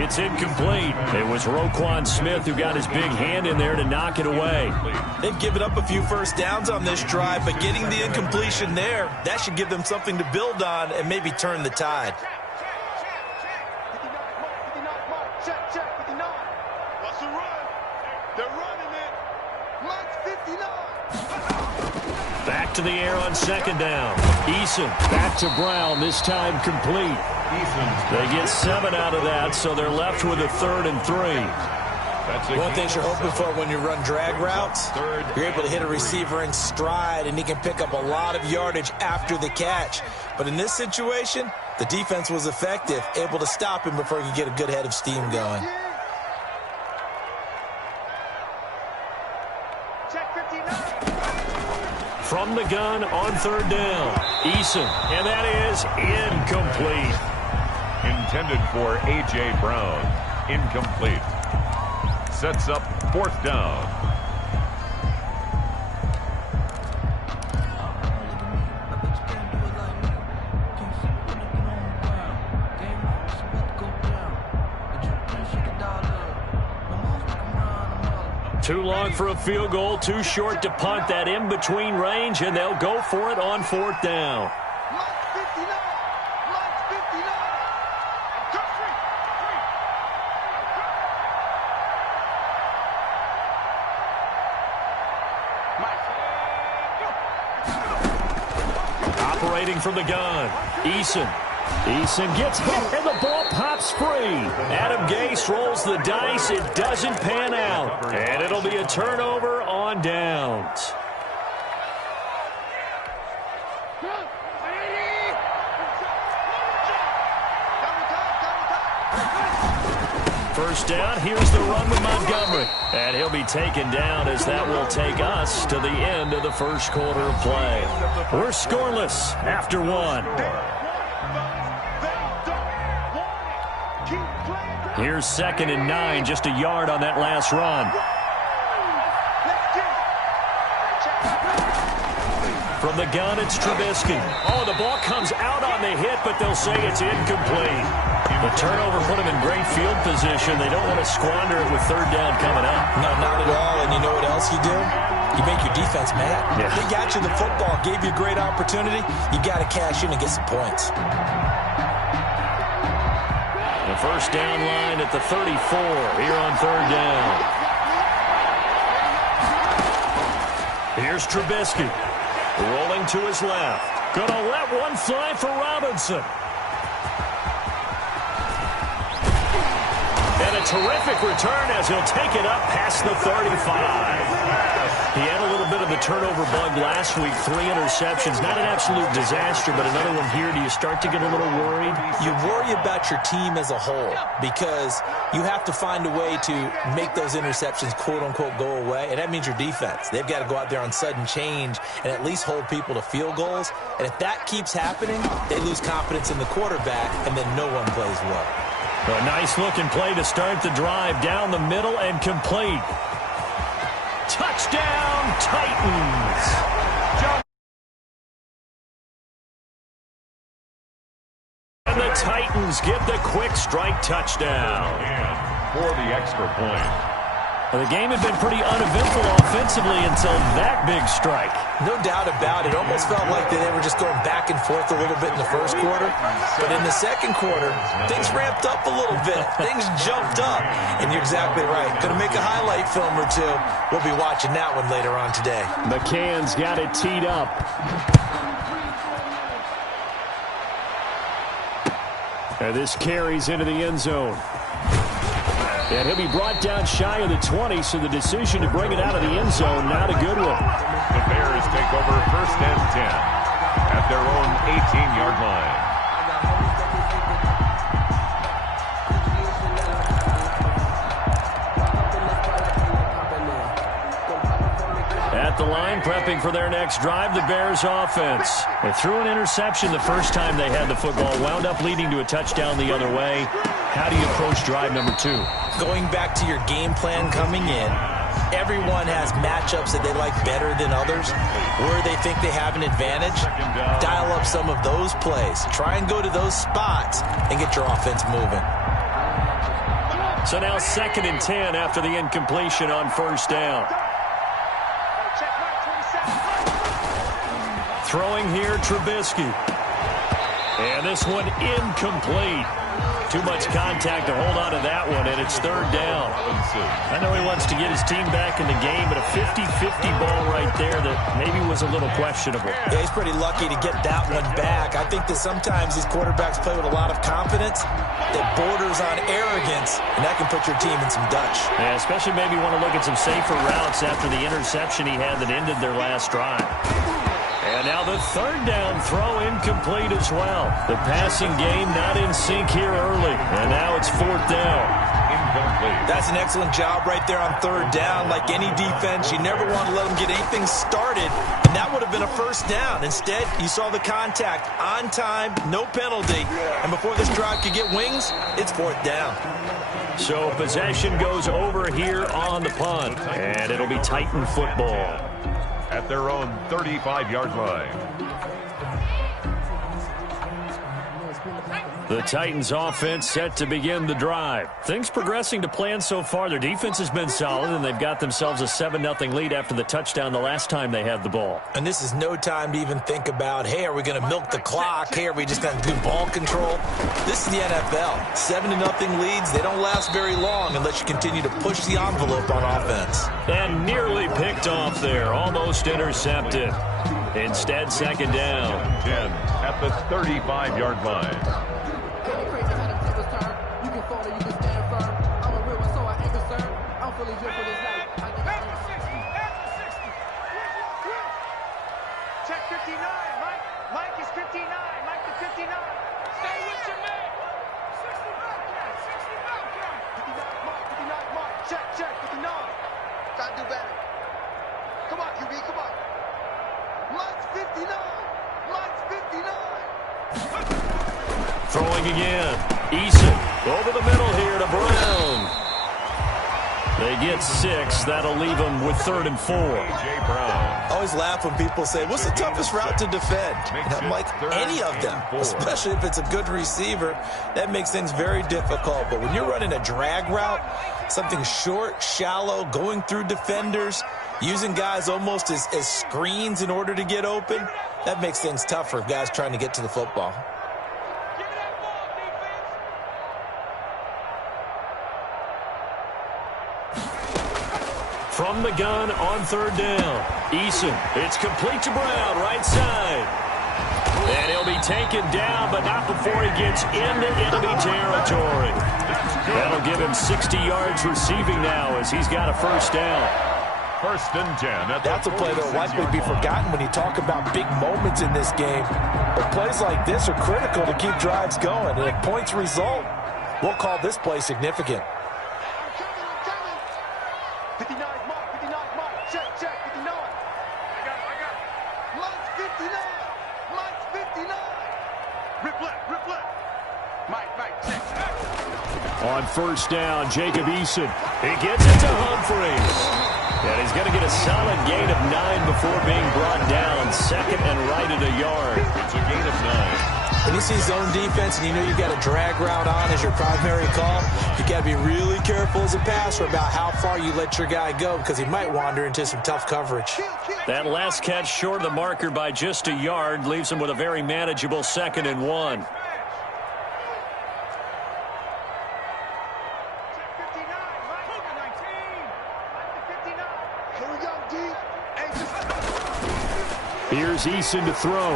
It's incomplete. It was Roquan Smith who got his big hand in there to knock it away. They've given up a few first downs on this drive, but getting the incompletion there, that should give them something to build on and maybe turn the tide. Back to the air on second down. Eason back to Brown, this time complete. They get 7 out of that, so they're left with a 3rd and 3. One thing you're hoping for when you run drag routes, you're able to hit a receiver in stride, and he can pick up a lot of yardage after the catch. But in this situation, the defense was effective, able to stop him before he could get a good head of steam going. From the gun on 3rd down, Eason, and that is incomplete. Intended for A.J. Brown. Incomplete. Sets up 4th down. Too long for a field goal, too short to punt. That in-between range, and they'll go for it on 4th down. Operating from the gun, Eason. Eason gets hit, and the ball pops free. Adam Gase rolls the dice. It doesn't pan out. And it'll be a turnover on downs. First down, here's the run with Montgomery. And he'll be taken down as that will take us to the end of the first quarter of play. We're scoreless after 1. Here's 2nd and 9, just a yard on that last run. From the gun, it's Trubisky. Oh, the ball comes out on the hit, but they'll say it's incomplete. The turnover put them in great field position. They don't want to squander it with 3rd down coming up. No, not at all. And you know what else you do? You make your defense mad. Yeah. They got you the football, gave you a great opportunity. You got to cash in and get some points. The first down line at the 34 here on 3rd down. Here's Trubisky. Rolling to his left. Gonna let one fly for Robinson. And a terrific return as he'll take it up past the 35. He had a little bit of a turnover bug last week. 3 interceptions. Not an absolute disaster, but another one here. Do you start to get a little worried? You worry about your team as a whole because you have to find a way to make those interceptions, quote-unquote, go away, and that means your defense. They've got to go out there on sudden change and at least hold people to field goals. And if that keeps happening, they lose confidence in the quarterback, and then no one plays well. A nice-looking play to start the drive down the middle and complete. Touchdown, Titans! And the Titans get the quick strike touchdown. For the extra point. Well, the game had been pretty uneventful offensively until that big strike. No doubt about it. It almost felt like they were just going back and forth a little bit in the first quarter. But in the second quarter, things ramped up a little bit. Things jumped up. And you're exactly right. Going to make a highlight film or two. We'll be watching that one later on today. McCann's got it teed up. And this carries into the end zone. And he'll be brought down shy of the 20, so the decision to bring it out of the end zone, not a good one. The Bears take over 1st and 10 at their own 18-yard line. At the line, prepping for their next drive, the Bears offense. They threw an interception the first time they had the football, wound up leading to a touchdown the other way. How do you approach drive number 2? Going back to your game plan coming in, everyone has matchups that they like better than others, where they think they have an advantage. Dial up some of those plays. Try and go to those spots and get your offense moving. So now 2nd and 10 after the incompletion on first down. Throwing here, Trubisky. And this one incomplete. Too much contact to hold on to that one, and it's 3rd down. I know he wants to get his team back in the game, but a 50-50 ball right there that maybe was a little questionable. Yeah, he's pretty lucky to get that one back. I think that sometimes these quarterbacks play with a lot of confidence that borders on arrogance, and that can put your team in some Dutch. Yeah, especially maybe want to look at some safer routes after the interception he had that ended their last drive. And now the 3rd down throw incomplete as well. The passing game not in sync here early. And now it's 4th down. Incomplete. That's an excellent job right there on 3rd down. Like any defense, you never want to let them get anything started. And that would have been a 1st down. Instead, you saw the contact on time, no penalty. And before this drive could get wings, it's 4th down. So possession goes over here on the punt. And it'll be Titan football. At their own 35-yard line. The Titans offense set to begin the drive. Things progressing to plan so far. Their defense has been solid, and they've got themselves a 7-0 lead after the touchdown the last time they had the ball. And this is no time to even think about, hey, are we going to milk the clock? Hey, are we just going to do ball control? This is the NFL. 7-0 leads, they don't last very long unless you continue to push the envelope on offense. And nearly picked off there, almost intercepted. Instead, 2nd down. 10 at the 35-yard line. Check 59, Mike. Mike is 59. Mike to 59. Stay with your man. 59, Mark. 59, Mark. Check. 59. Try to do better. Come on, QB. Come on. Mike's 59. Mike's 59. Throwing again. Eason over the middle here to Brown. They get 6. That'll leave them with 3rd and 4. A.J. Brown. I always laugh when people say, what's the toughest route to defend? And I'm like, any of them, especially if it's a good receiver. That makes things very difficult. But when you're running a drag route, something short, shallow, going through defenders, using guys almost as screens in order to get open, that makes things tough for guys trying to get to the football. From the gun on 3rd down. Eason, it's complete to Brown, right side. And he'll be taken down, but not before he gets into enemy territory. That'll give him 60 yards receiving now as he's got a 1st down. 1st and 10. That's a play that will likely be forgotten when you talk about big moments in this game. But plays like this are critical to keep drives going. And if points result, we'll call this play significant. 59, Mark. 59, Mark. Check. 59. I got it. Mike's 59. Mike's 59. Rip left. Mike, check. On 1st down, Jacob Eason. He gets it to Humphreys. And he's going to get a solid gain of 9 before being brought down. 2nd and right at a yard. It's a gain of 9. When you see zone defense and you know you've got a drag route on as your primary call, you got to be really careful as a passer about how far you let your guy go because he might wander into some tough coverage. That last catch short of the marker by just a yard leaves him with a very manageable 2nd and 1. Here's Eason to throw.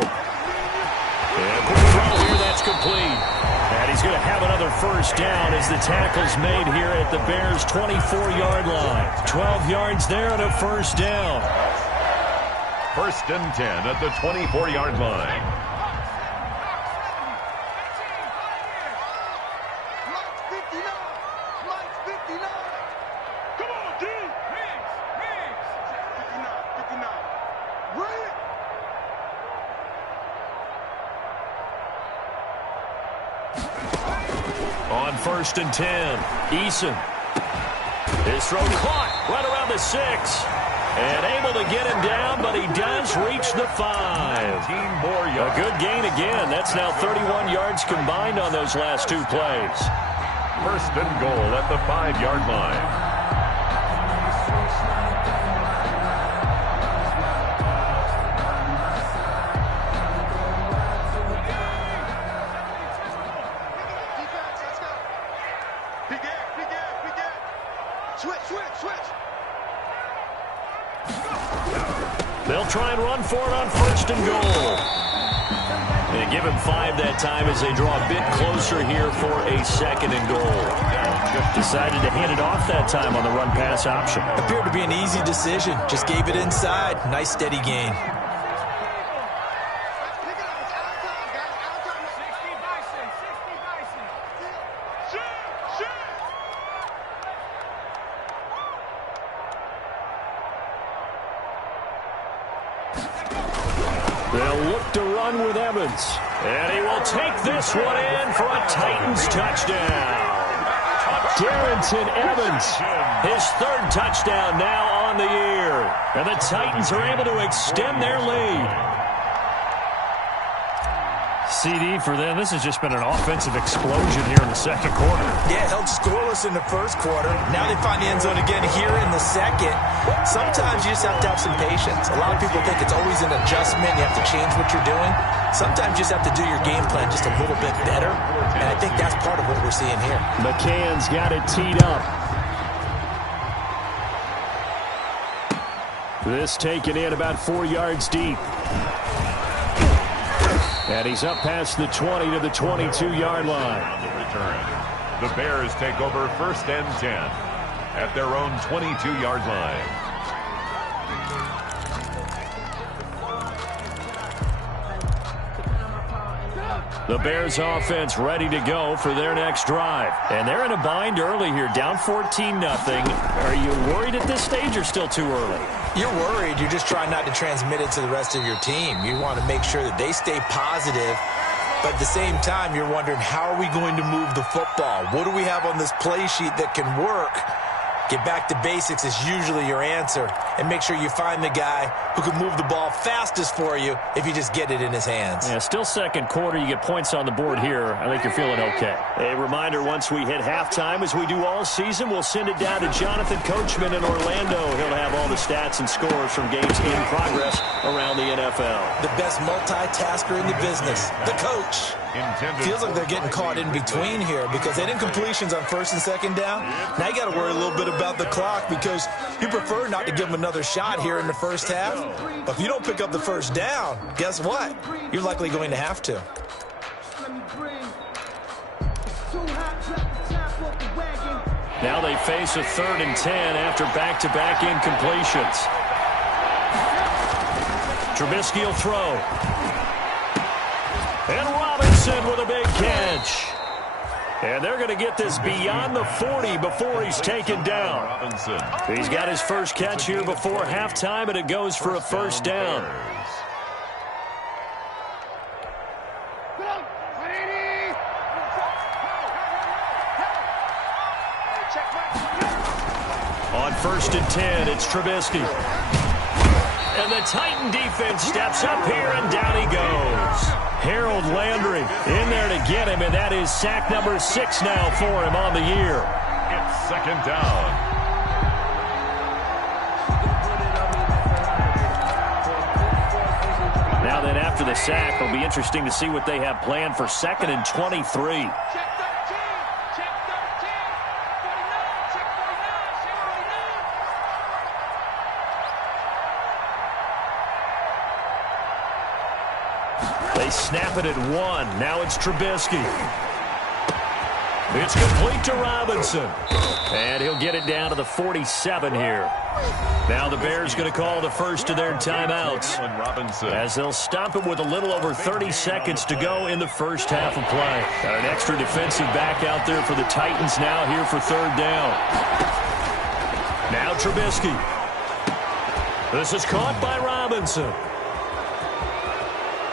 And a quick throw here, that's complete. And he's going to have another 1st down as the tackle's made here at the Bears' 24-yard line. 12 yards there and a 1st down. 1st and 10 at the 24-yard line. Mike's 59. Mike's 59. Come on, D. Mix. 59. Bring it. On 1st and 10, Eason. His throw caught right around the 6. And able to get him down, but he does reach the 5. 19 more yards. A good gain again. That's now 31 yards combined on those last 2 plays. first and goal at the 5-yard line. They'll try and run for it on first and goal. They give him 5 that time as they draw a bit closer here for a second and goal. Decided to hand it off that time on the run-pass option. Appeared to be an easy decision. Just gave it inside. Nice steady gain. They'll look to run with Evans. And he will take this one in for a Titans touchdown. Darrington Evans, his 3rd touchdown now on the year. And the Titans are able to extend their lead. CD for them, this has just been an offensive explosion here in the second quarter. Yeah, held scoreless in the first quarter. Now they find the end zone again here in the second. Sometimes you just have to have some patience. A lot of people think it's always an adjustment. You have to change what you're doing. Sometimes you just have to do your game plan just a little bit better. And I think that's part of what we're seeing here. McCann's got it teed up. This taken in about 4 yards deep. And he's up past the 20 to the 22-yard line. On the return, the Bears take over first and 10 at their own 22-yard line. The Bears offense ready to go for their next drive. And they're in a bind early here, down 14-0. Are you worried at this stage or still too early? You're worried. You're just trying not to transmit it to the rest of your team. You want to make sure that they stay positive. But at the same time, you're wondering, how are we going to move the football? What do we have on this play sheet that can work? Get back to basics is usually your answer. And make sure you find the guy who can move the ball fastest for you if you just get it in his hands. Yeah, still second quarter. You get points on the board here. I think you're feeling okay. A reminder, once we hit halftime, as we do all season, we'll send it down to Jonathan Coachman in Orlando. He'll have all the stats and scores from games in progress around the NFL. The best multitasker in the business, the coach. Feels like they're getting caught in between here because they didn't completions on first and second down. Now you got to worry a little bit about the clock because you prefer not to give them another shot here in the first half. But if you don't pick up the first down, guess what? You're likely going to have to. Now they face a 3rd and 10 after back-to-back incompletions. Trubisky will throw. And Robinson with a big catch. And they're going to get this beyond the 40 before he's taken down. Robinson. He's got his first catch here before halftime, and it goes for a first down. On first and 10, it's Trubisky. And the Titan defense steps up here, and down he goes. Harold Landry in there to get him, and that is sack number 6 now for him on the year. It's second down. Now then, after the sack, it'll be interesting to see what they have planned for 2nd and 23. They snap it at 1. Now it's Trubisky. It's complete to Robinson. And he'll get it down to the 47 here. Now the Bears going to call the first of their timeouts, as they'll stop it with a little over 30 seconds to go in the first half of play. Got an extra defensive back out there for the Titans now here for 3rd down. Now Trubisky. This is caught by Robinson.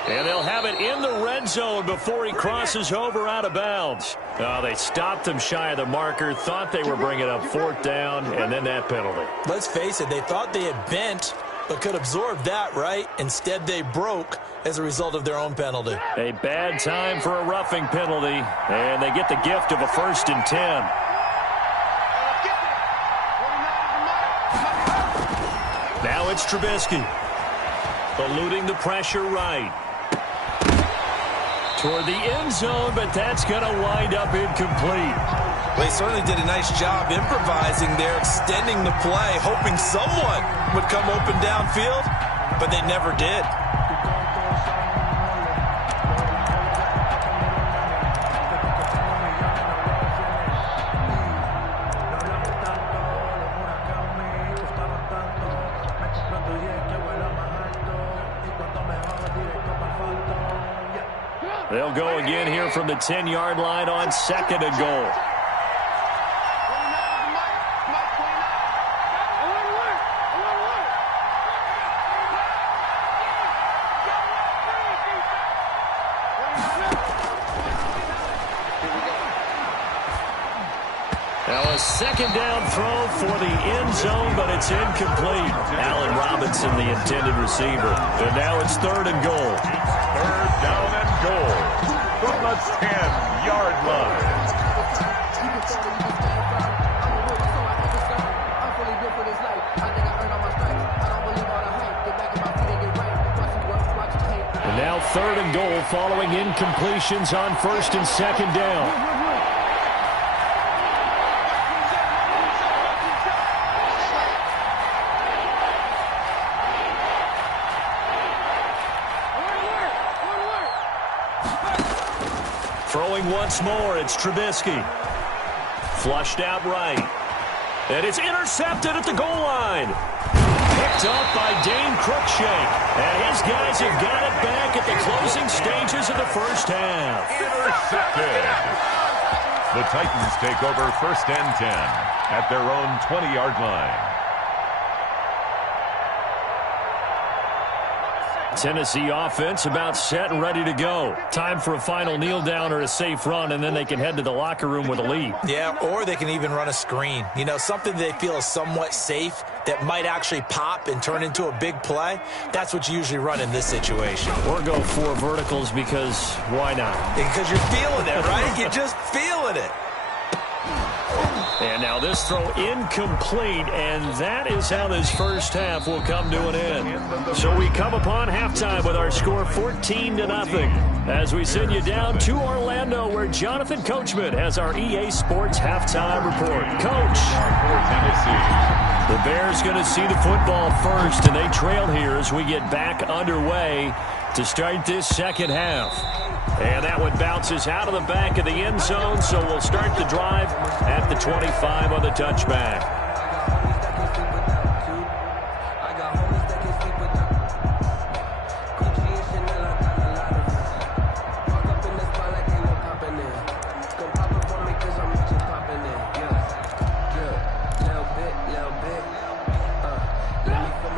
And they'll have it in the red zone before he crosses over out of bounds. Oh, they stopped him shy of the marker, thought they were bringing up 4th down, and then that penalty. Let's face it, they thought they had bent but could absorb that, right? Instead, they broke as a result of their own penalty. A bad time for a roughing penalty, and they get the gift of a 1st and 10. Now it's Trubisky. Eluding the pressure right. Toward the end zone, but that's going to wind up incomplete. They certainly did a nice job improvising there, extending the play, hoping someone would come open downfield, but they never did. They'll go again here from the 10-yard line on 2nd and goal. Now a 2nd down throw for the end zone, but it's incomplete. Allen Robinson, the intended receiver. And now it's 3rd and goal. 3rd down and goal from the 10-yard line. And now 3rd and goal following incompletions on 1st and 2nd down. Throwing once more, it's Trubisky. Flushed out right. And it's intercepted at the goal line. Picked up by Dane Cruikshank. And his guys have got it back at the closing stages of the 1st half. Intercepted. The Titans take over 1st and 10 at their own 20-yard line. Tennessee offense about set and ready to go. Time for a final kneel down or a safe run, and then they can head to the locker room with a lead. Yeah, or they can even run a screen. You know, something they feel is somewhat safe that might actually pop and turn into a big play. That's what you usually run in this situation. Or go 4 verticals because why not? Because you're feeling it, right? You're just feeling it. And now this throw incomplete, and that is how this 1st half will come to an end. So we come upon halftime with our score 14-0 as we send you down to Orlando, where Jonathan Coachman has our EA Sports halftime report. Coach. The Bears going to see the football first, and they trail here as we get back underway to start this 2nd half. And that one bounces out of the back of the end zone, so we'll start the drive at the 25 on the touchback.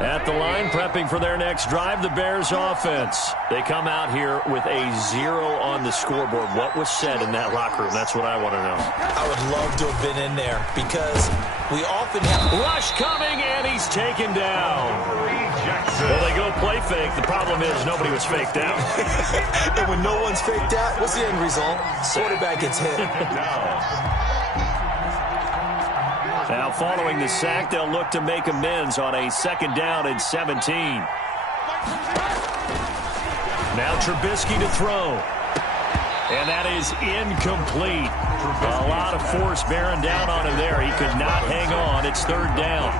At the line, prepping for their next drive, the Bears offense. They come out here with a 0 on the scoreboard. What was said in that locker room? That's what I want to know. I would love to have been in there because we often have... Rush coming, and he's taken down. Well, they go play fake. The problem is nobody was faked out. And when no one's faked out, what's the end result? Quarterback gets hit. Now, following the sack, they'll look to make amends on a 2nd down and 17. Now Trubisky to throw. And that is incomplete. A lot of force bearing down on him there. He could not hang on. It's 3rd down.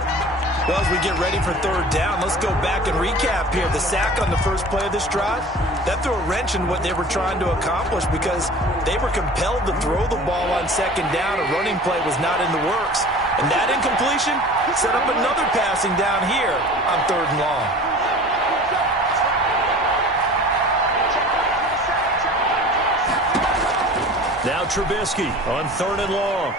Well, as we get ready for 3rd down, let's go back and recap here. The sack on the first play of this drive, that threw a wrench in what they were trying to accomplish because they were compelled to throw the ball on 2nd down. A running play was not in the works. And that incompletion set up another passing down here on 3rd and long. Now Trubisky on 3rd and long.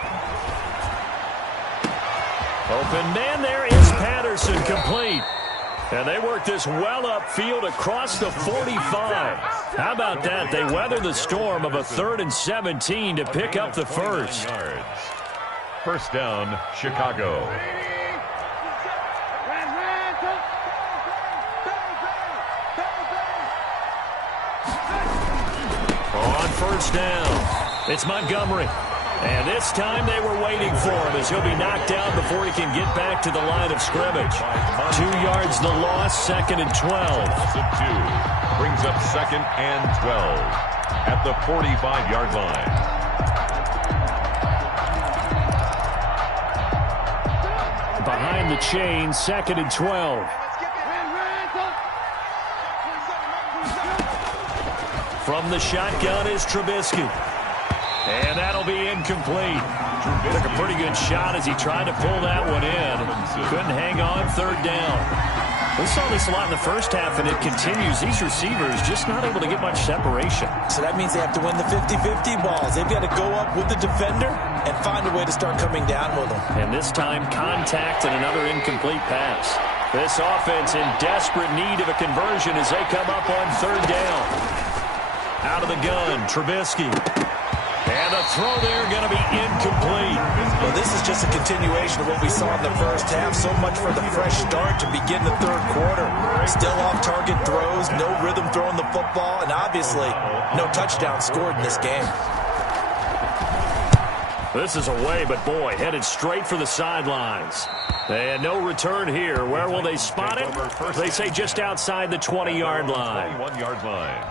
Open man there is Patterson, complete. And they work this well upfield across the 45. How about that? They weather the storm of a 3rd and 17 to pick up the 1st. 1st down, Chicago. first down. It's Montgomery. And this time they were waiting for him as he'll be knocked down before he can get back to the line of scrimmage. 2 yards the loss, 2nd and 12. Loss of 2 brings up 2nd and 12 at the 45-yard line. Behind the chain, 2nd and 12. From the shotgun is Trubisky. And that'll be incomplete. Took a pretty good shot as he tried to pull that one in. Couldn't hang on, 3rd down. We saw this a lot in the first half, and it continues. These receivers just not able to get much separation. So that means they have to win the 50-50 balls. They've got to go up with the defender and find a way to start coming down with them. And this time, contact and another incomplete pass. This offense in desperate need of a conversion as they come up on 3rd down. Out of the gun, Trubisky. And the throw there going to be incomplete. Well, this is just a continuation of what we saw in the first half. So much for the fresh start to begin the 3rd quarter. Still off-target throws, no rhythm throwing the football, and obviously no touchdown scored in this game. This is away, but boy, headed straight for the sidelines. And no return here. Where will they spot it? They say just outside the 20-yard line. 21-yard line.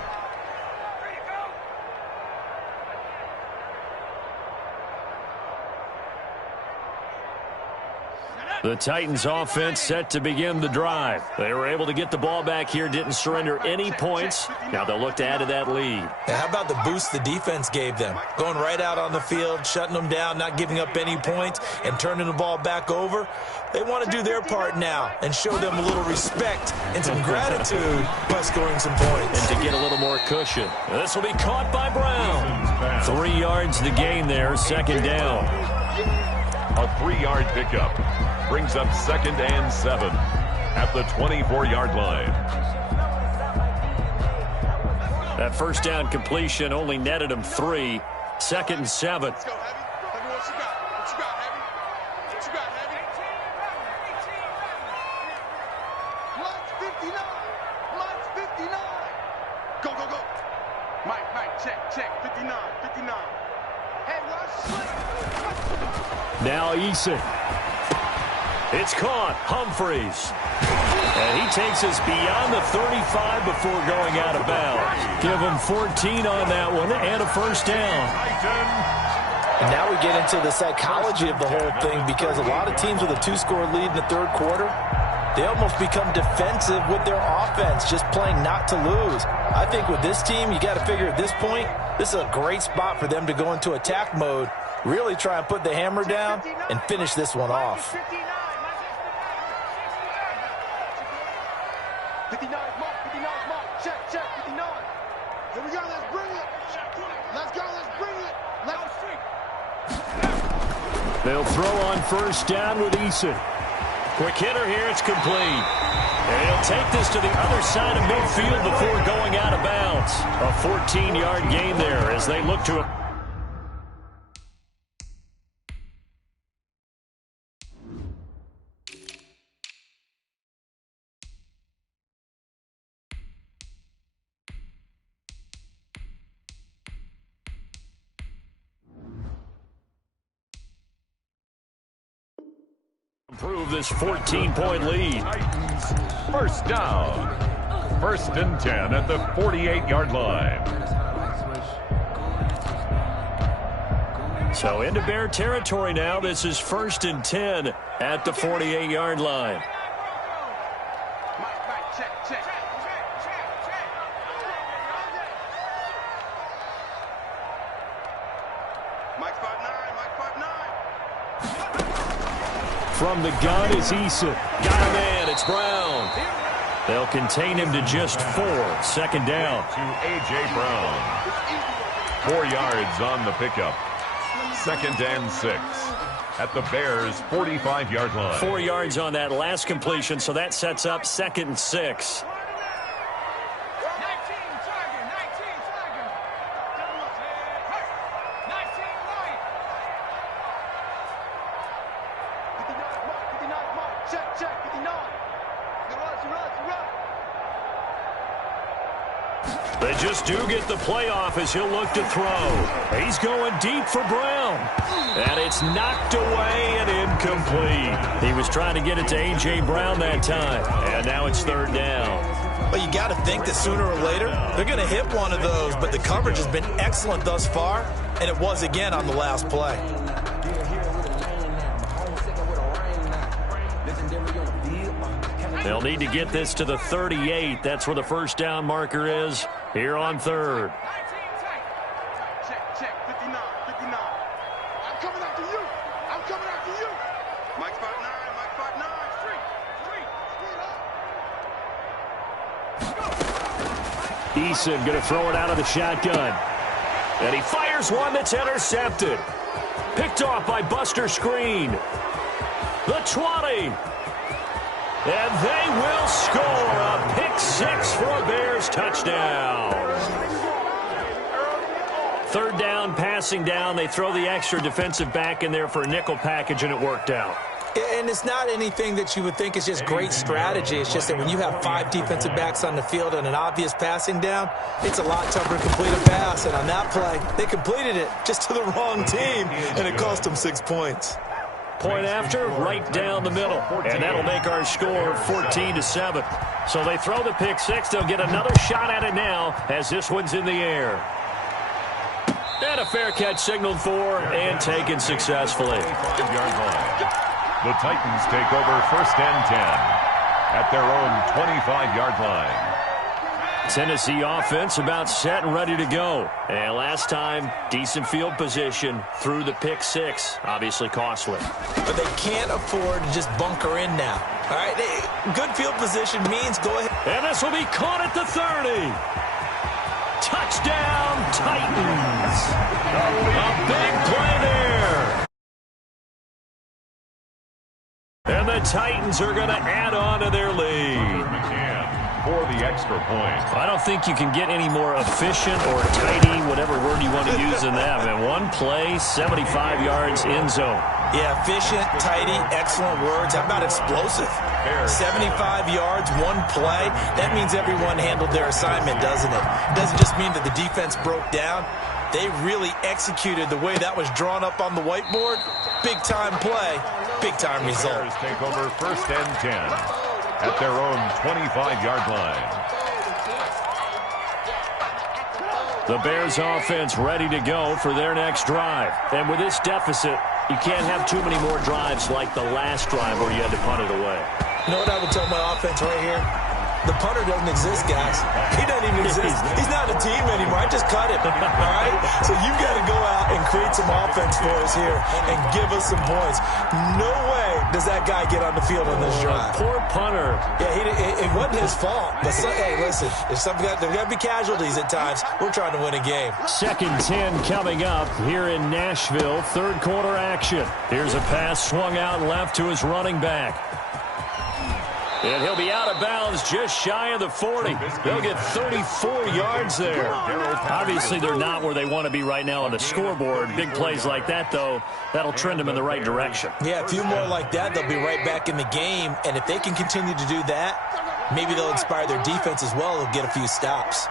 The Titans offense set to begin the drive. They were able to get the ball back here, didn't surrender any points. Now they'll look to add to that lead. And how about the boost the defense gave them? Going right out on the field, shutting them down, not giving up any points, and turning the ball back over. They want to do their part now and show them a little respect and some gratitude by scoring some points. And to get a little more cushion. This will be caught by Brown. 3 yards the gain there, 2nd down. A 3-yard pickup brings up 2nd and 7 at the 24-yard line. That first down completion only netted him 3. 2nd and 7. Let's go, Heavy. Let me know what you got. What you got, Heavy? What you got, Heavy? Mike's 59. Mike's 59. Go, go, go. Mike, check. 59. Hey, watch slip. Now Eason. It's caught. Humphreys. And he takes us beyond the 35 before going out of bounds. Give him 14 on that one and a first down. And now we get into the psychology of the whole thing, because a lot of teams with a 2-score lead in the 3rd quarter, they almost become defensive with their offense, just playing not to lose. I think with this team, you got to figure at this point, this is a great spot for them to go into attack mode, really try and put the hammer down and finish this one off. 59 Mark. Check, 59. Here we go, let's bring it. Let's go, let's bring it. They'll throw on first down with Eason. Quick hitter here, it's complete. And he'll take this to the other side of midfield before going out of bounds. A 14-yard gain there as they look to improve this 14-point lead. Titans, first down. 1st and 10 at the 48-yard line. So into Bear territory now. This is 1st and 10 at the 48-yard line. Mike, check. Mike 5'9". From the gun is Eason. Got a man. It's Brown. They'll contain him to just 4. 2nd down. To A.J. Brown. 4 yards on the pickup. 2nd and 6 at the Bears' 45-yard line. 4 yards on that last completion, so that sets up 2nd and 6. Check, 59. You're right. They just do get the playoff as he'll look to throw. He's going deep for Brown. And it's knocked away and incomplete. He was trying to get it to A.J. Brown that time. And now it's third down. Well, you got to think that sooner or later they're going to hit one of those. But the coverage has been excellent thus far. And it was again on the last play. They'll need to get this to the 38. That's where the first down marker is here on third. Check, 59, 59. I'm coming after you. I'm coming after you. Mike 5'9", Mike 5'9". Eason going to throw it out of the shotgun. And he fires one that's intercepted. Picked off by Buster Screen. The 20. And they will score a pick six for a Bears touchdown. Third down, passing down. They throw the extra defensive back in there for a nickel package, and it worked out. And it's not anything that you would think is just great strategy. It's just that when you have 5 defensive backs on the field and an obvious passing down, it's a lot tougher to complete a pass. And on that play, they completed it just to the wrong team, and it cost them 6 points. Point after, right down the middle. And that'll make our score 14-7. So they throw the pick six. They'll get another shot at it now as this one's in the air. And a fair catch signaled for and taken successfully. The Titans take over first and 10 at their own 25-yard line. Tennessee offense about set and ready to go. And last time, decent field position through the pick six. Obviously costly. But they can't afford to just bunker in now. All right, good field position means go ahead. And this will be caught at the 30. Touchdown, Titans. A big play there. And the Titans are going to add on to their lead. For the extra point. I don't think you can get any more efficient or tidy, whatever word you want to use in that. And one play, 75 yards in zone. Yeah, efficient, tidy, excellent words. How about explosive? 75 yards, one play. That means everyone handled their assignment, doesn't it? It doesn't just mean that the defense broke down. They really executed the way that was drawn up on the whiteboard. Big-time play, big-time result. Bears take over first and 10 at their own 25-yard line. The Bears offense ready to go for their next drive. And with this deficit, you can't have too many more drives like the last drive where you had to punt it away. You know what I would tell my offense right here? The punter doesn't exist, guys. He doesn't even exist. He's not a team anymore. I just cut him, all right? So you've got to go out and create some offense for us here and give us some points. No way does that guy get on the field on this drive. Poor punter. Yeah, it wasn't his fault. But, hey, listen, there's got to be casualties at times. We're trying to win a game. 2nd and 10 coming up here in Nashville. Third quarter action. Here's a pass swung out left to his running back. And he'll be out of bounds just shy of the 40. They'll get 34 yards there. Obviously, they're not where they want to be right now on the scoreboard. Big plays like that, though, that'll trend them in the right direction. Yeah, a few more like that, they'll be right back in the game. And if they can continue to do that, maybe they'll inspire their defense as well. They'll get a few stops.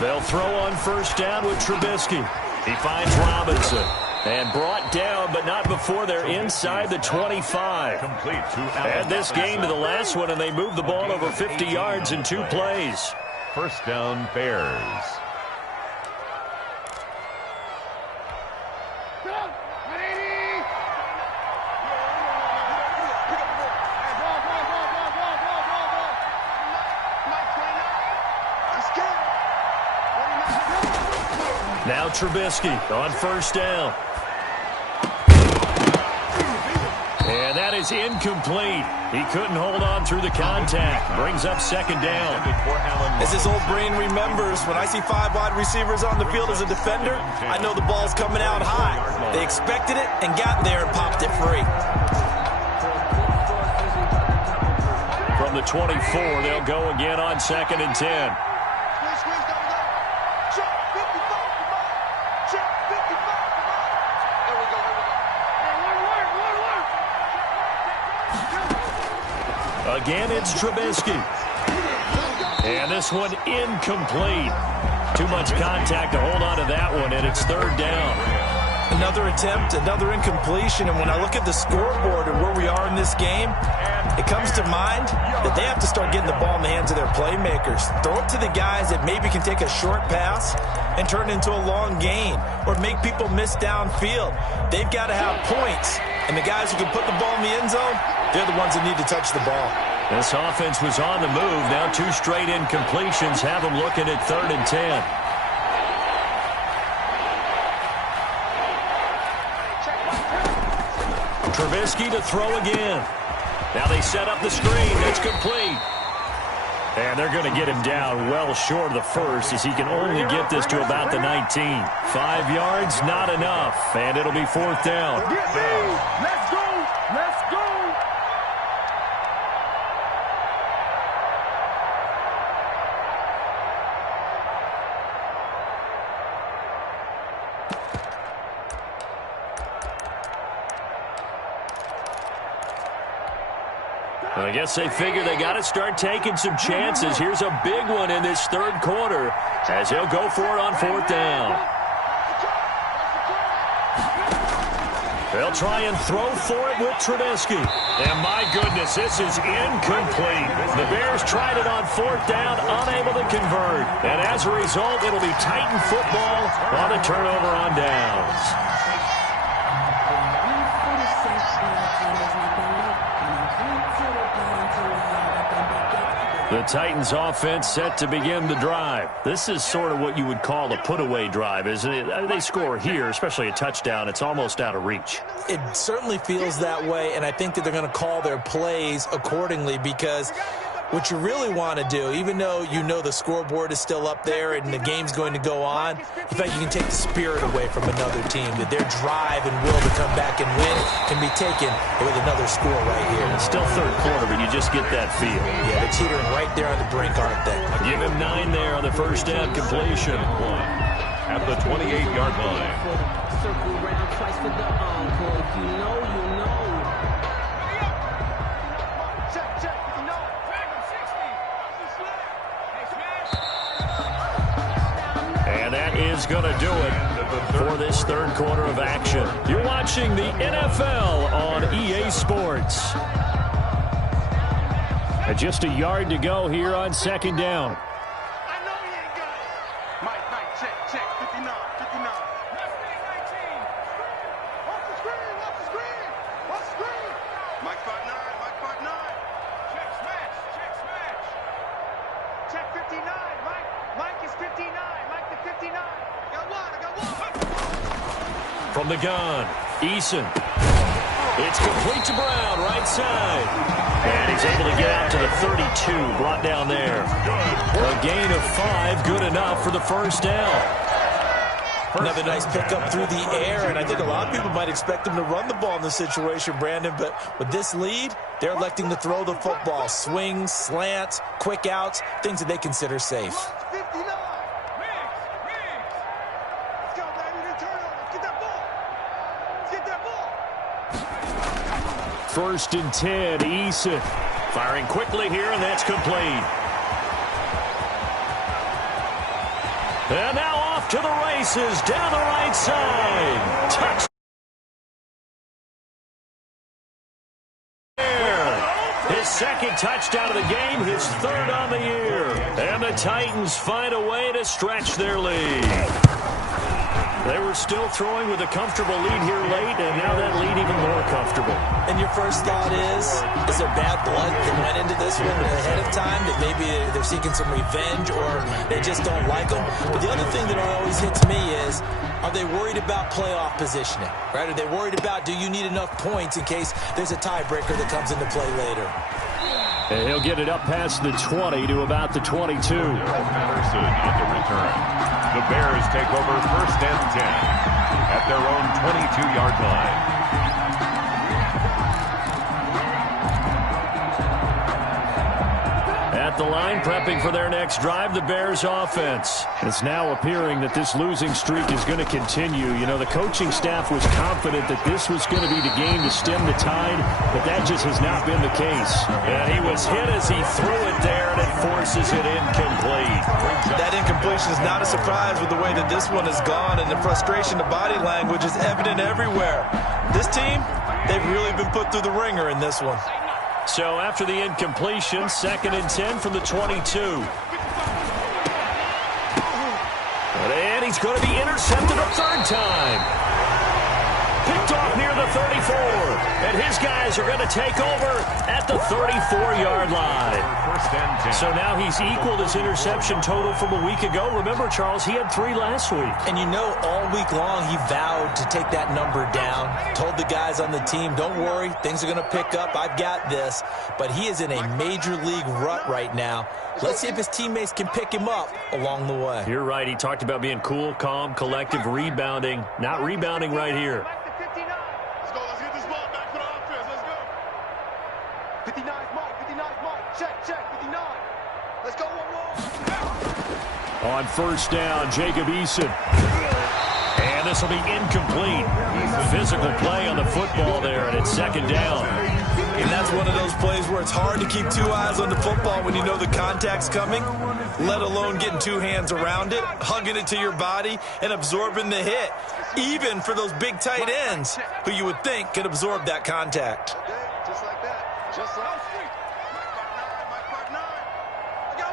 They'll throw on first down with Trubisky. He finds Robinson. And brought down, but not before they're inside the 25. Add this game to the last one, and they move the ball over 50 yards in 2 plays. First down, Bears. Now Trubisky on first down. And that is incomplete. He couldn't hold on through the contact. Brings up 2nd down. As his old brain remembers, when I see 5 wide receivers on the field as a defender, I know the ball's coming out high. They expected it and got there and popped it free. From the 24, they'll go again on 2nd and 10. Again, it's Trubisky. And this one incomplete. Too much contact to hold on to that one, and it's third down. Another attempt, another incompletion, and when I look at the scoreboard and where we are in this game, it comes to mind that they have to start getting the ball in the hands of their playmakers. Throw it to the guys that maybe can take a short pass and turn it into a long gain or make people miss downfield. They've got to have points, and the guys who can put the ball in the end zone, they're the ones that need to touch the ball. This offense was on the move. Now 2 straight incompletions have them looking at 3rd and 10. Trubisky to throw again. Now they set up the screen. That's complete. And they're going to get him down well short of the first as he can only get this to about the 19. 5 yards, not enough. And it'll be 4th down. Let's go! Let's go! I guess they figure they got to start taking some chances. Here's a big one in this 3rd quarter as he'll go for it on 4th down. They'll try and throw for it with Trubisky. And my goodness, this is incomplete. The Bears tried it on 4th down, unable to convert. And as a result, it'll be Titan football on a turnover on downs. The Titans offense set to begin the drive. This is sort of what you would call a put-away drive, isn't it? They score here, especially a touchdown. It's almost out of reach. It certainly feels that way, and I think that they're going to call their plays accordingly because what you really want to do, even though you know the scoreboard is still up there and the game's going to go on, in fact, you can take the spirit away from another team, that their drive and will to come back and win can be taken with another score right here. It's still 3rd quarter, but you just get that feel. Yeah, they're teetering right there on the brink, aren't they? Give him 9 there on the 1st down completion. At the 28-yard line. Circle round twice for the encore. If you know, you know. And that is going to do it for this 3rd quarter of action. You're watching the NFL on EA Sports. And just a yard to go here on 2nd down. I know he ain't got it. Mike, check. 59. Left wing 19. Watch the screen. Mike 5'9. Check smash. Check 59. Mike is 59. Mike the 59. I got one. From the gun, Eason. It's complete to Brown, right side. And he's able to get out to the 32, brought down there. A gain of 5, good enough for the 1st down. Another nice pickup through the air, and I think a lot of people might expect them to run the ball in this situation, Brandon, but with this lead, they're electing to throw the football. Swings, slants, quick outs, things that they consider safe. 59. Let's go, baby. Turn over. Let's get that ball. 1st and 10, Eason. Firing quickly here, and that's complete. And now off to the races, down the right side. Touch. His 2nd touchdown of the game, his 3rd on the year. And the Titans find a way to stretch their lead. They were still throwing with a comfortable lead here late, and now that lead even more comfortable. And your first thought is there bad blood that went into this one ahead of time, that maybe they're seeking some revenge or they just don't like them? But the other thing that always hits me is, are they worried about playoff positioning? Right? Are they worried about, do you need enough points in case there's a tiebreaker that comes into play later? And he'll get it up past the 20 to about the 22. Patterson on the return. The Bears take over 1st and 10 at their own 22-yard line. At the line, prepping for their next drive, the Bears offense. It's now appearing that this losing streak is going to continue. You know, the coaching staff was confident that this was going to be the game to stem the tide, but that just has not been the case. And he was hit as he threw it there, and it forces it incomplete. That incompletion is not a surprise with the way that this one has gone, and the frustration, the body language is evident everywhere. This team, they've really been put through the ringer in this one. So after the incompletion, 2nd and 10 from the 22. And he's going to be intercepted a 3rd time. Picked off near the 34. And his guys are going to take over at the 34-yard line. So now he's equaled his interception total from a week ago. Remember, Charles, he had 3 last week. And you know, all week long he vowed to take that number down. Told the guys on the team, don't worry, things are going to pick up. I've got this. But he is in a major league rut right now. Let's see if his teammates can pick him up along the way. You're right. He talked about being cool, calm, collective, rebounding. Not rebounding right here. Let's go. Let's get this ball back for the offense. Let's go. 59's Mike. 59's Mike. Check. 59. Let's go. 1-1. On 1st down, Jacob Eason. And this will be incomplete. Physical play on the football there, and it's 2nd down. And that's one of those plays where it's hard to keep 2 eyes on the football when you know the contact's coming, let alone getting 2 hands around it, hugging it to your body, and absorbing the hit, even for those big tight ends who you would think could absorb that contact. Okay, just like that. Just like that. Mike Park 9. I got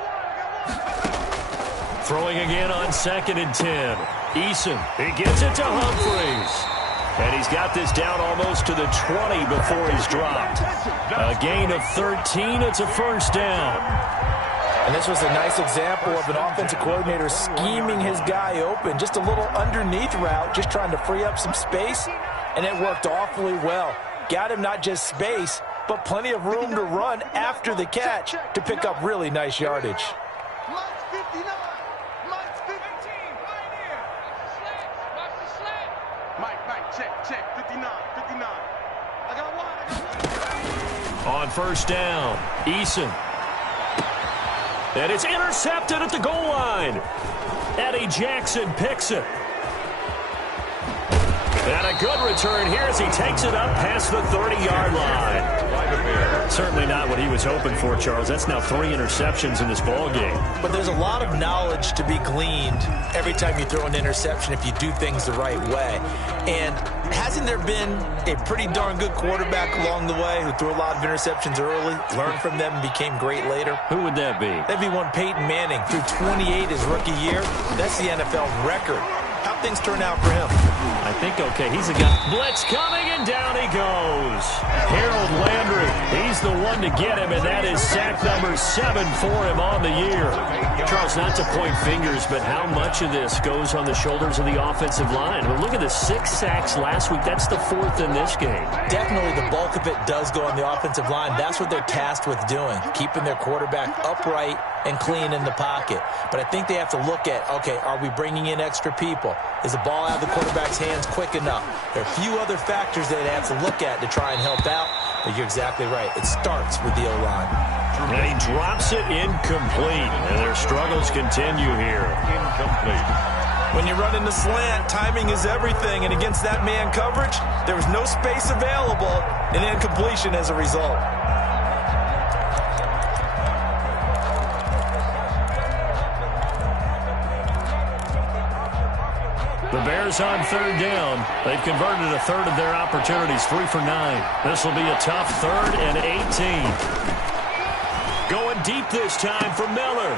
one. Throwing again on 2nd and 10. Eason, he gets it to Humphreys. And he's got this down almost to the 20 before he's dropped. A gain of 13. It's a 1st down. And this was a nice example of an offensive coordinator scheming his guy open. Just a little underneath route, just trying to free up some space. And it worked awfully well. Got him not just space, but plenty of room to run after the catch to pick up really nice yardage. Mike's 59. Mike's 15. Right here. Watch the slant. Mike, check. 59. I got one. On 1st down, Eason. And it's intercepted at the goal line. Eddie Jackson picks it. And a good return here as he takes it up past the 30-yard line. Certainly not what he was hoping for, Charles. That's now 3 interceptions in this ball game. But there's a lot of knowledge to be gleaned every time you throw an interception if you do things the right way. And hasn't there been a pretty darn good quarterback along the way who threw a lot of interceptions early, learned from them, and became great later? Who would that be? That'd be one Peyton Manning. Threw 28 his rookie year. That's the NFL record. How'd things turn out for him? I think okay. He's a guy. Blitz coming, and down he goes. Harold Landry, he's the one to get him, and that is sack number 7 for him on the year. Charles, not to point fingers, but how much of this goes on the shoulders of the offensive line? Well, look at the 6 sacks last week. That's the 4th in this game. Definitely the bulk of it does go on the offensive line. That's what they're tasked with doing, keeping their quarterback upright and clean in the pocket. But I think they have to look at, okay, are we bringing in extra people? Is the ball out of the quarterback's hands quick enough? There are a few other factors they'd have to look at to try and help out, but you're exactly right. It starts with the O-line. And he drops it incomplete, and their struggles continue here. Incomplete. When you run in the slant, timing is everything, and against that man coverage, there was no space available, and incompletion as a result. The Bears on 3rd down. They've converted a third of their opportunities, 3 for 9. This will be a tough 3rd and 18. Going deep this time for Miller.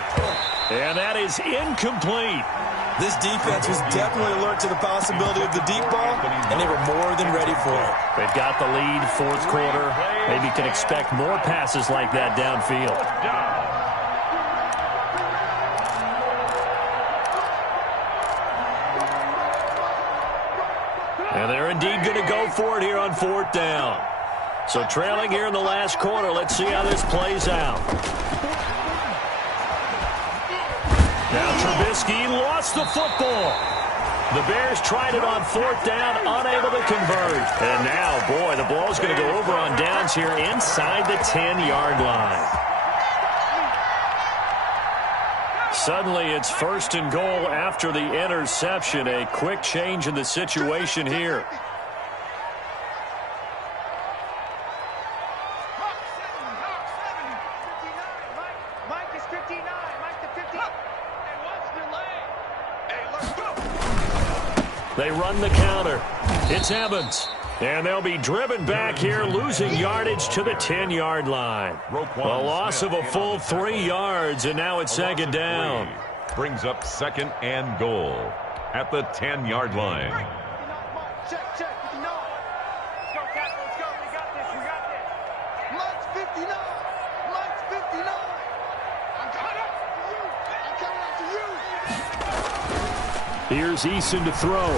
And that is incomplete. This defense was definitely alert to the possibility of the deep ball, and they were more than ready for it. They've got the lead, 4th quarter. Maybe can expect more passes like that downfield. And they're indeed going to go for it here on 4th down. So trailing here in the last quarter. Let's see how this plays out. Now Trubisky lost the football. The Bears tried it on 4th down, unable to convert. And now, boy, the ball's going to go over on downs here inside the 10-yard line. suddenly it's 1st and goal after the interception. A quick change in the situation here. Mike is 59. Mike the 50. And what's delay? Hey, let's go. They run the counter. It's Evans. And they'll be driven back here, losing yardage to the 10-yard line. A loss of a full 3 yards, and now it's 2nd down. Brings up 2nd and goal at the 10-yard line. Check, check. 59. Let's go, Captain. Let's go. We got this. We got this. Mike's 59. Mike's 59. I'm coming up to you. I'm coming up to you. Here's Eason to throw.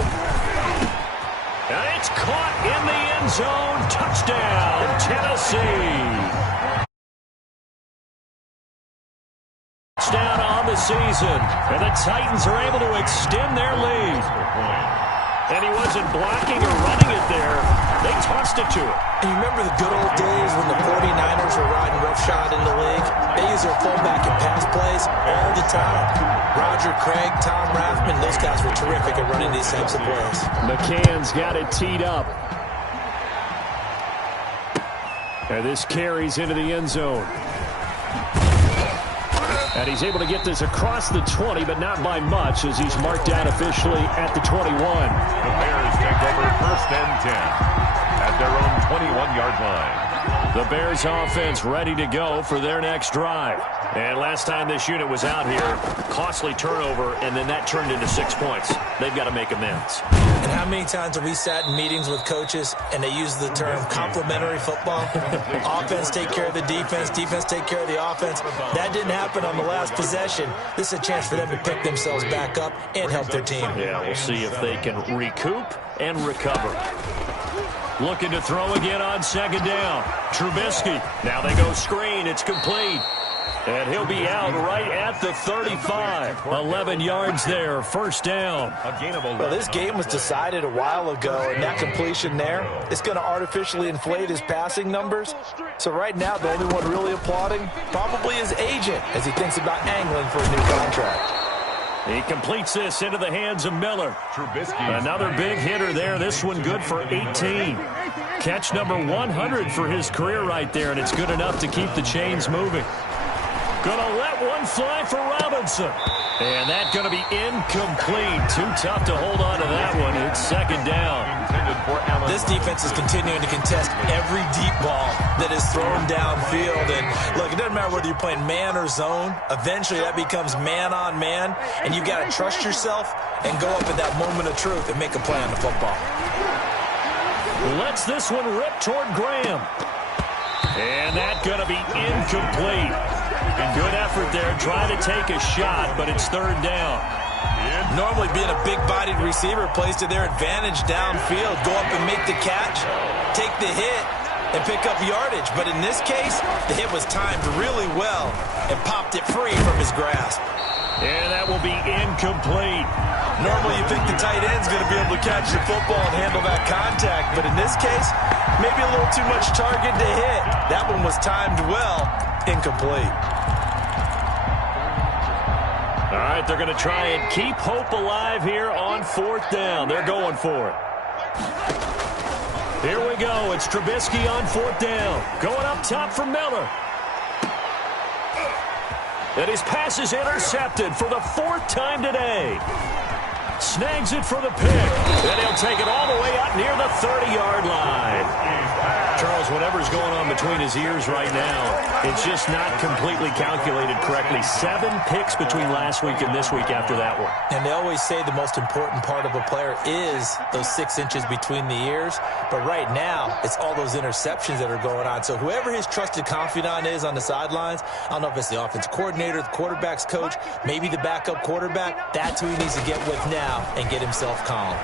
And it's caught in the end zone. Touchdown, Tennessee. Touchdown on the season. And the Titans are able to extend their lead. And he wasn't blocking or running it there. They tossed it to him. And you remember the good old days when the 49ers were riding roughshod in the league? They use their fullback in pass plays all the time. Roger Craig, Tom Rathman, those guys were terrific at running these types of plays. McCann's got it teed up. And this carries into the end zone. And he's able to get this across the 20, but not by much, as he's marked down officially at the 21. The Bears take over 1st and 10 at their own 21-yard line. The Bears offense ready to go for their next drive. And last time this unit was out here, costly turnover, and then that turned into 6 points. They've got to make amends. And how many times have we sat in meetings with coaches and they use the term complementary football? Offense take care of the defense, defense take care of the offense. That didn't happen on the last possession. This is a chance for them to pick themselves back up and help their team. Yeah, we'll see if they can recoup and recover. Looking to throw again on 2nd down. Trubisky. Now they go screen. It's complete. And he'll be out right at the 35. 11 yards there. 1st down. Well, this game was decided a while ago, and that completion there is going to artificially inflate his passing numbers. So right now, the only one really applauding probably his agent as he thinks about angling for a new contract. He completes this into the hands of Miller. Another big hitter there. This one good for 18. Catch number 100 for his career right there, and it's good enough to keep the chains moving. Gonna let one fly for Robinson. And that's going to be incomplete. Too tough to hold on to that one. It's 2nd down. This defense is continuing to contest every deep ball that is thrown downfield. And look, it doesn't matter whether you're playing man or zone. Eventually that becomes man on man. And you got to trust yourself and go up at that moment of truth and make a play on the football. Lets this one rip toward Graham. And that's going to be incomplete. Good effort there, trying to take a shot, but it's 3rd down. Normally being a big-bodied receiver plays to their advantage downfield. Go up and make the catch, take the hit, and pick up yardage. But in this case, the hit was timed really well and popped it free from his grasp. And that will be incomplete. Normally you think the tight end's going to be able to catch the football and handle that contact. But in this case, maybe a little too much target to hit. That one was timed well, incomplete. All right, they're going to try and keep hope alive here on 4th down. They're going for it. Here we go. It's Trubisky on 4th down. Going up top for Miller. And his pass is intercepted for the 4th time today. Snags it for the pick. And he'll take it all the way up near the 30-yard line. Charles, whatever's going on between his ears right now, it's just not completely calculated correctly. 7 picks between last week and this week after that one. And they always say the most important part of a player is those 6 inches between the ears. But right now, it's all those interceptions that are going on. So whoever his trusted confidant is on the sidelines, I don't know if it's the offensive coordinator, the quarterback's coach, maybe the backup quarterback, that's who he needs to get with now and get himself calm.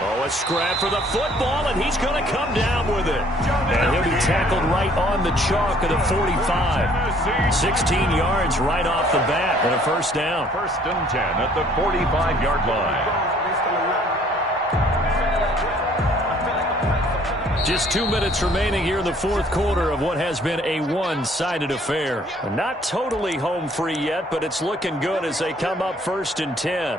Oh, a scrap for the football, and he's going to come down with it. And he'll be tackled right on the chalk of the 45. 16 yards right off the bat and a 1st down. 1st and 10 at the 45-yard line. Just 2 minutes remaining here in the fourth quarter of what has been a one-sided affair. Not totally home free yet, but it's looking good as they come up 1st and 10.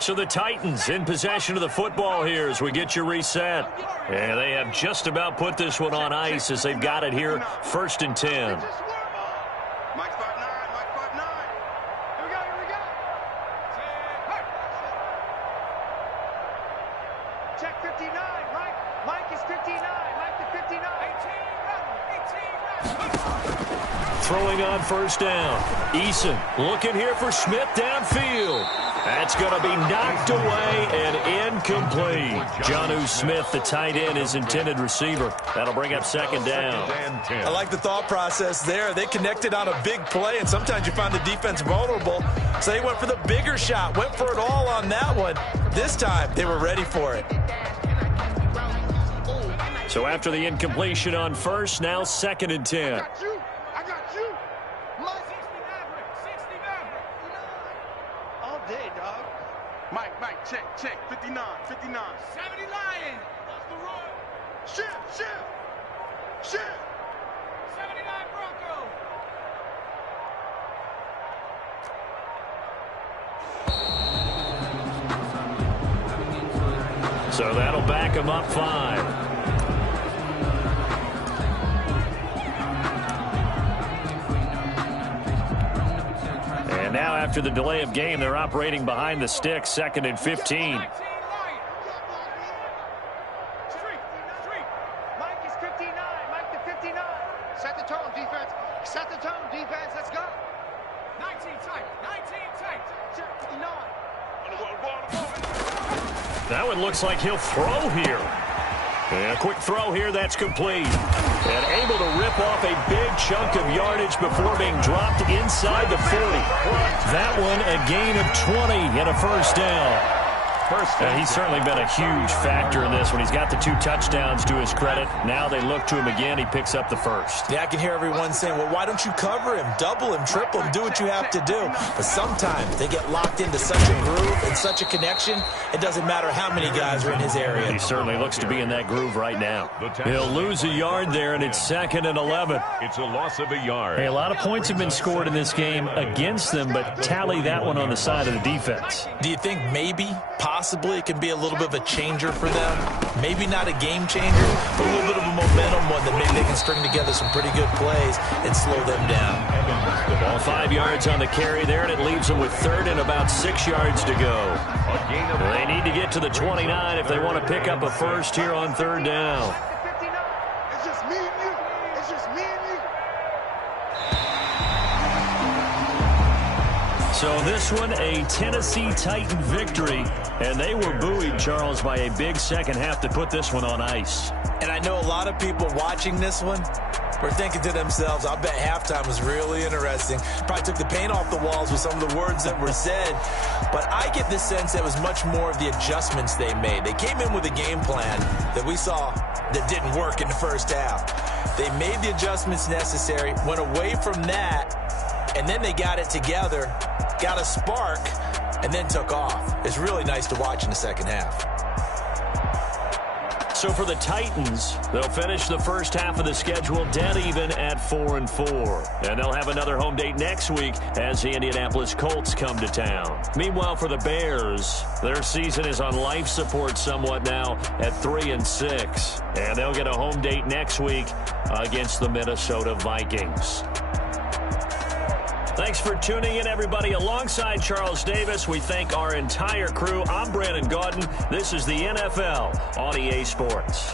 So the Titans in possession of the football here as we get you reset. And they have just about put this one on ice as they've got it here 1st and 10. Mike's 5'9", Mike's 5'9". Here we go, here we go. Check 59, Mike. Mike is 59, Mike to 59. 18, Throwing on 1st down. Eason looking here for Smith downfield. That's going to be knocked away and incomplete. Jonnu Smith, the tight end, is intended receiver. That'll bring up 2nd down. I like the thought process there. They connected on a big play, and sometimes you find the defense vulnerable. So they went for the bigger shot, went for it all on that one. This time, they were ready for it. So after the incompletion on 1st, now 2nd and 10. I got you. Mike. 69. All day, dog. Mike, check. 59. 70 Lion. That's the run. Shift. 79 Bronco. So that'll back him up 5. And now after the delay of game, they're operating behind the sticks, 2nd and 15. Mike is 59. Mike to 59. Set the tone, defense. Let's go. 19 tight. Check 59. That one looks like he'll throw here. And a quick throw here, that's complete. And able to rip off a big chunk of yardage before being dropped inside the 40. That one a gain of 20 and a 1st down. He's certainly been a huge factor in this when he's got the 2 touchdowns to his credit. Now they look to him again. He picks up the 1st. Yeah, I can hear everyone saying, well, why don't you cover him, double him, triple him, do what you have to do. But sometimes they get locked into such a groove and such a connection, it doesn't matter how many guys are in his area. He certainly looks to be in that groove right now. He'll lose a yard there, and it's 2nd and 11. It's a loss of a yard. Hey, a lot of points have been scored in this game against them, but tally that one on the side of the defense. Do you think maybe, possibly, it can be a little bit of a changer for them? Maybe not a game changer, but a little bit of a momentum one that maybe they can string together some pretty good plays and slow them down. Ball 5 yards on the carry there, and it leaves them with 3rd and about 6 yards to go. They need to get to the 29 if they want to pick up a 1st here on 3rd down. It's just me and you. So this one, a Tennessee Titan victory, and they were buoyed, Charles, by a big second half to put this one on ice. And I know a lot of people watching this one were thinking to themselves, I bet halftime was really interesting. Probably took the paint off the walls with some of the words that were said. But I get the sense that it was much more of the adjustments they made. They came in with a game plan that we saw that didn't work in the first half. They made the adjustments necessary, went away from that, and then they got it together, got a spark, and then took off. It's really nice to watch in the second half. So for the Titans, they'll finish the first half of the schedule dead even at 4-4. And they'll have another home date next week as the Indianapolis Colts come to town. Meanwhile, for the Bears, their season is on life support somewhat now at 3-6. And they'll get a home date next week against the Minnesota Vikings. Thanks for tuning in, everybody. Alongside Charles Davis, we thank our entire crew. I'm Brandon Gaudin. This is the NFL on EA Sports.